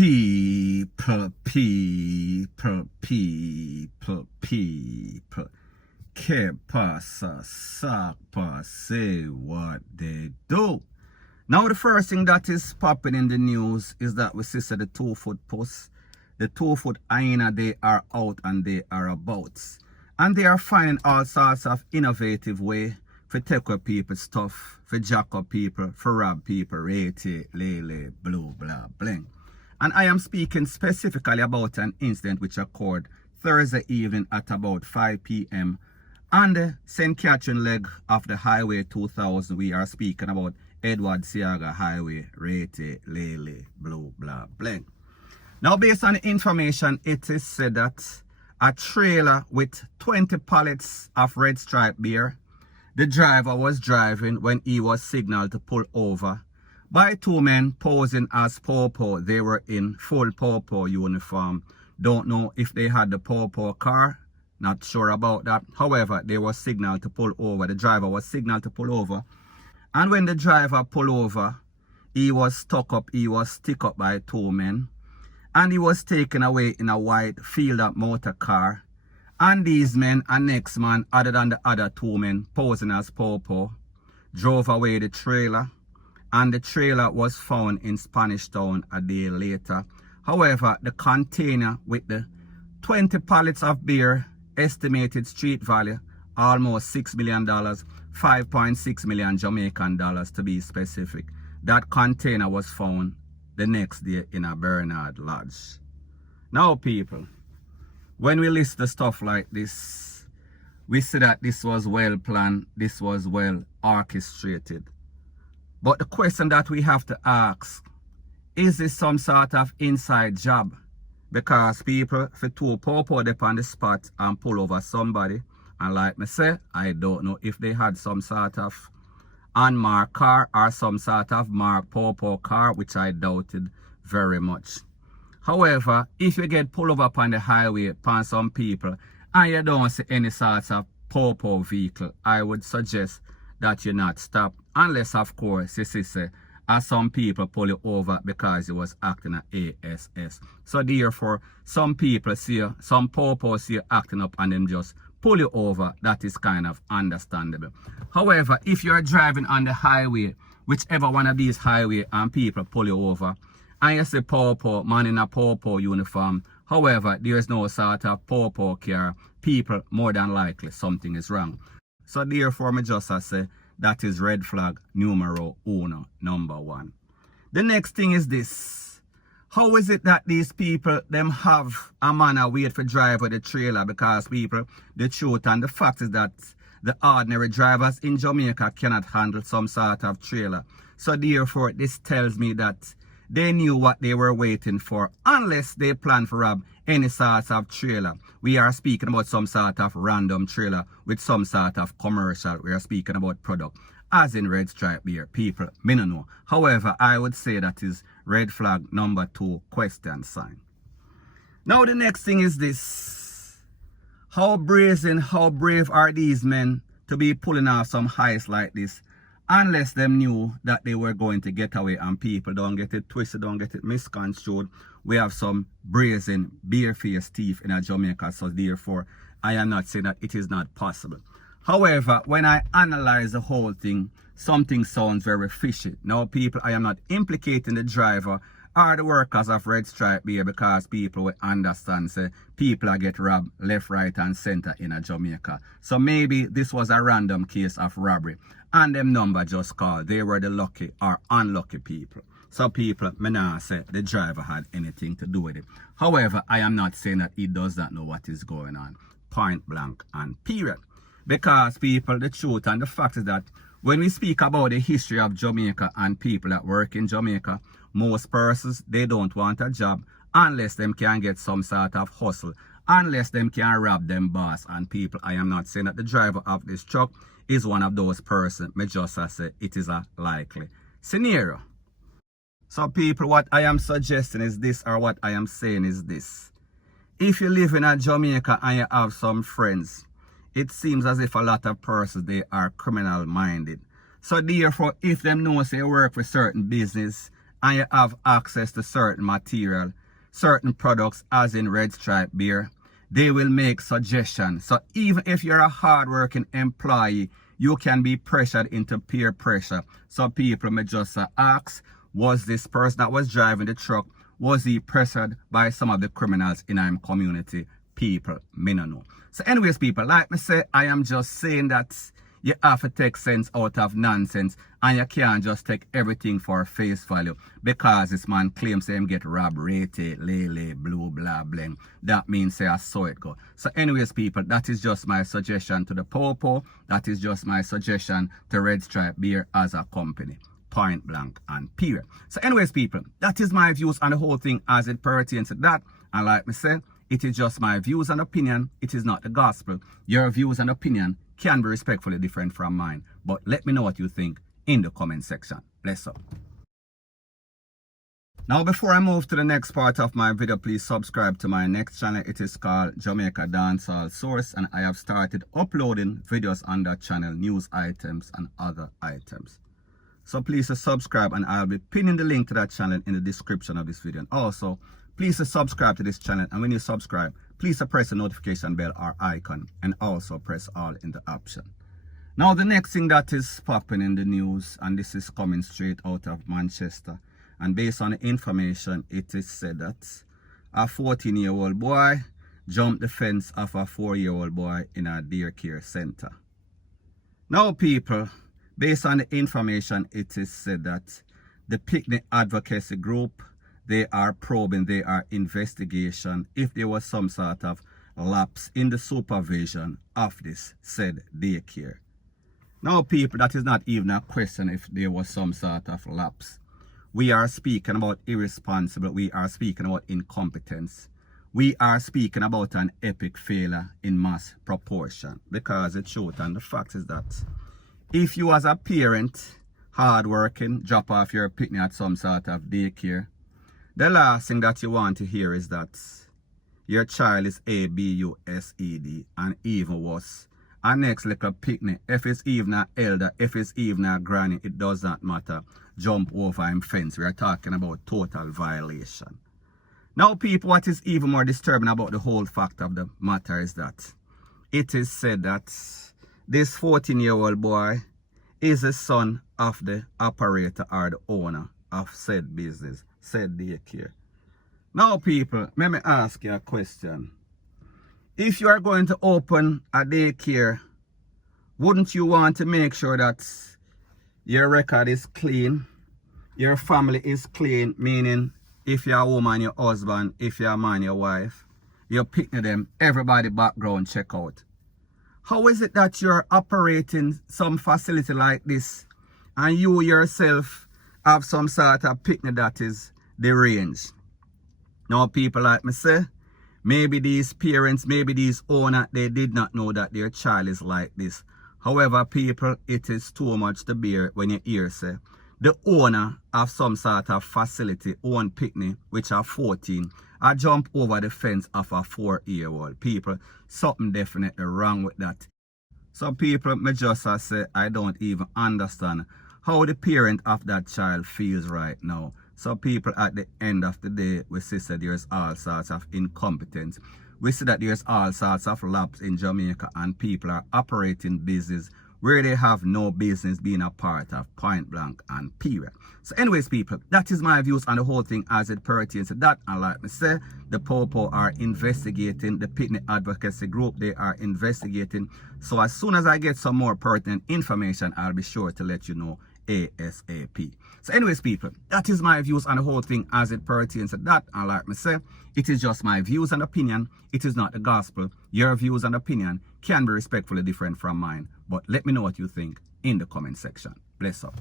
People. Que pasa, sapa, say what they do. Now the first thing that is popping in the news is that we see the 2 foot posts. The 2 foot hyena, they are out and they are about. And they are finding all sorts of innovative way for take up people's stuff, for jack up people, for rob people, rate, lele, blue, blah, bling. And I am speaking specifically about an incident which occurred Thursday evening at about 5 p.m. on the St. Catherine leg of the Highway 2000. We are speaking about Edward Siaga Highway, rate, lele, blue, blah, bling. Now, based on the information, it is said that a trailer with 20 pallets of red stripe beer, the driver was driving when he was signaled to pull over by 2 men posing as Popo. They were in full Popo uniform. Don't know if they had the Popo car. Not sure about that. However, they were signaled to pull over. The driver was signaled to pull over. And when the driver pulled over, he was stuck up. He was stick up by 2 men. And he was taken away in a white field-up motor car. And these men and next man, other than the other 2 men posing as Popo, drove away the trailer. And the trailer was found in Spanish Town a day later. However, the container with the 20 pallets of beer, estimated street value, almost $6 million, 5.6 million Jamaican dollars to be specific. That container was found the next day in a Bernard Lodge. Now, people, when we list the stuff like this, we see that this was well planned, this was well orchestrated. But the question that we have to ask, is this some sort of inside job? Because people, for 2 Popo up on the spot and pull over somebody, and like me say, I don't know if they had some sort of unmarked car or some sort of marked Popo car, which I doubted very much. However, if you get pulled over upon the highway upon some people and you don't see any sort of Popo vehicle, I would suggest that you not stop, unless of course you see as some people pull you over because you was acting at ASS. So therefore, some people see you, some Popo see you acting up and them just pull you over. That is kind of understandable. However, if you're driving on the highway, whichever one of these highway and people pull you over, and you see Popo, man in a Popo uniform, however, there is no sort of Popo car, people, more than likely something is wrong. So therefore, me just say, that is red flag numero uno, number 1. The next thing is this. How is it that these people, them have a man a wait for drive with the trailer? Because people, the truth and the fact is that the ordinary drivers in Jamaica cannot handle some sort of trailer. So therefore, this tells me that they knew what they were waiting for, unless they plan for rob any sort of trailer. We are speaking about some sort of random trailer with some sort of commercial. We are speaking about product, as in red stripe beer. People, me no know. However, I would say that is red flag number 2 question sign. Now the next thing is this. How brazen, how brave are these men to be pulling off some heist like this, unless them knew that they were going to get away? And people, don't get it twisted, don't get it misconstrued. We have some brazen, bare-faced thief in Jamaica, so therefore, I am not saying that it is not possible. However, when I analyze the whole thing, something sounds very fishy. Now, people, I am not implicating the driver or the workers of Red Stripe beer, because people will understand, say, people are get robbed left, right, and center in Jamaica. So maybe this was a random case of robbery, and them number just called. They were the lucky or unlucky people. So people, me not say the driver had anything to do with it. However, I am not saying that he does not know what is going on. Point blank and period. Because people, the truth and the fact is that when we speak about the history of Jamaica and people that work in Jamaica, most persons, they don't want a job unless them can get some sort of hustle, unless them can rob them boss. And people, I am not saying that the driver of this truck is one of those persons. Me just say it is a likely scenario. So people, what I am suggesting is this, or what I am saying is this. If you live in Jamaica and you have some friends, it seems as if a lot of persons, they are criminal minded. So therefore, if them know say work for certain business and you have access to certain material, certain products as in Red Stripe beer, they will make suggestions. So even if you're a hard-working employee, you can be pressured into peer pressure. So people may just ask, was this person that was driving the truck, was he pressured by some of the criminals in our community? People may not know. So anyways, people, like me say, I am just saying that you have to take sense out of nonsense, and you can't just take everything for face value because this man claims him get robbed, rated, lele, blue, blah, bling. That means say I saw it go. So anyways, people, that is just my suggestion to the Popo. That is just my suggestion to Red Stripe Beer as a company. Point blank and period. So anyways, people, that is my views on the whole thing as it pertains to that. And like me said, it is just my views and opinion. It is not the gospel. Your views and opinion can be respectfully different from mine. But let me know what you think in the comment section. Bless up. Now, before I move to the next part of my video, please subscribe to my next channel. It is called Jamaica Dancehall Source, and I have started uploading videos on that channel, news items and other items. So please subscribe, and I'll be pinning the link to that channel in the description of this video. And also, please subscribe to this channel, and when you subscribe, please press the notification bell or icon, and also press all in the option. Now, the next thing that is popping in the news, and this is coming straight out of Manchester, and based on the information, it is said that a 14-year-old boy jumped the fence of a 4-year-old boy in a daycare center. Now, people, based on the information, it is said that the picnic advocacy group, they are probing, they are investigation if there was some sort of lapse in the supervision of this said daycare. Now, people, that is not even a question if there was some sort of lapse. We are speaking about irresponsible. We are speaking about incompetence. We are speaking about an epic failure in mass proportion. Because the truth and the fact is that if you as a parent, hardworking, drop off your picnic at some sort of daycare, the last thing that you want to hear is that your child is ABUSED, and even worse, our next little picnic, if it's even an elder, if it's even a granny, it does not matter, jump over him fence. We are talking about total violation. Now, people, what is even more disturbing about the whole fact of the matter is that it is said that this 14-year-old boy is the son of the operator or the owner of said business, said daycare. Now, people, let me ask you a question. If you are going to open a daycare, wouldn't you want to make sure that your record is clean, your family is clean, meaning if you're a woman, your husband, if you're a man, your wife, you're picking them, everybody background check out. How is it that you're operating some facility like this and you yourself have some sort of picnic that is deranged? Now, people, like me say, maybe these parents, maybe these owners, they did not know that their child is like this. However, people, it is too much to bear when you hear say the owner of some sort of facility, own picnic, which are 14, I jump over the fence of a 4-year-old. People, something definitely wrong with that. So people, me just say, I don't even understand how the parent of that child feels right now. So people, at the end of the day, we see that there's all sorts of incompetence. We see that there's all sorts of lapse in Jamaica, and people are operating business where they have no business being a part of, point blank and period. So anyways, people, that is my views on the whole thing as it pertains to that. And like me say, the Popo are investigating, the picnic advocacy group, they are investigating. So as soon as I get some more pertinent information, I'll be sure to let you know ASAP. So anyways, people, that is my views on the whole thing as it pertains to that. And like me say, it is just my views and opinion. It is not the gospel. Your views and opinion can be respectfully different from mine. But let me know what you think in the comment section. Bless up.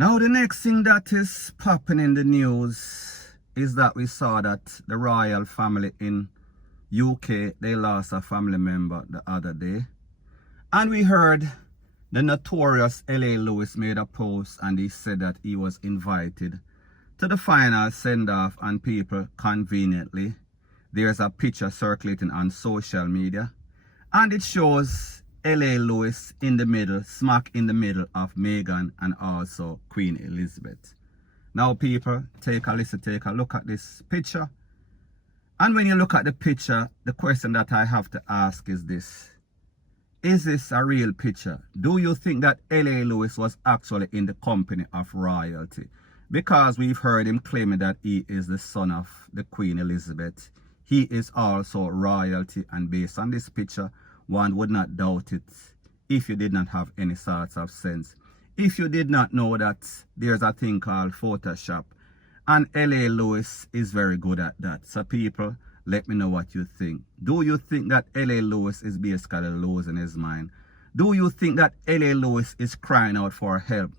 Now, the next thing that is popping in the news is that we saw that the royal family in UK, they lost a family member the other day. And we heard the notorious L.A. Lewis made a post, and he said that he was invited to the final send-off, and people, conveniently, there's a picture circulating on social media, and it shows L.A. Lewis in the middle, smack in the middle of Meghan and also Queen Elizabeth. Now people, take a listen, take a look at this picture. And when you look at the picture, the question that I have to ask is this. Is this a real picture? Do you think that L.A. Lewis was actually in the company of royalty? Because we've heard him claiming that he is the son of the Queen Elizabeth. He is also royalty, and based on this picture, one would not doubt it if you did not have any sorts of sense. If you did not know that there's a thing called Photoshop, and L.A. Lewis is very good at that. So people, let me know what you think. Do you think that L.A. Lewis is basically losing his mind? Do you think that L.A. Lewis is crying out for help?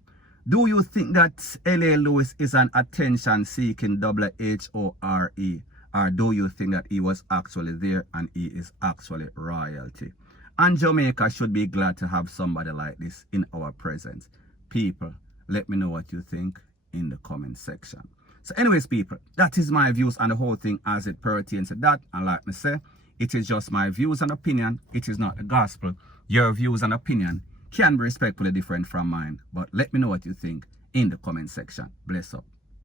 Do you think that L.A. Lewis is an attention-seeking W-H-O-R-E? Or do you think that he was actually there and he is actually royalty? And Jamaica should be glad to have somebody like this in our presence. People, let me know what you think in the comment section. So anyways, people, that is my views on the whole thing as it pertains to that. And like me say, it is just my views and opinion. It is not the gospel. Your views and opinion can be respectfully different from mine. But let me know what you think in the comment section. Bless up.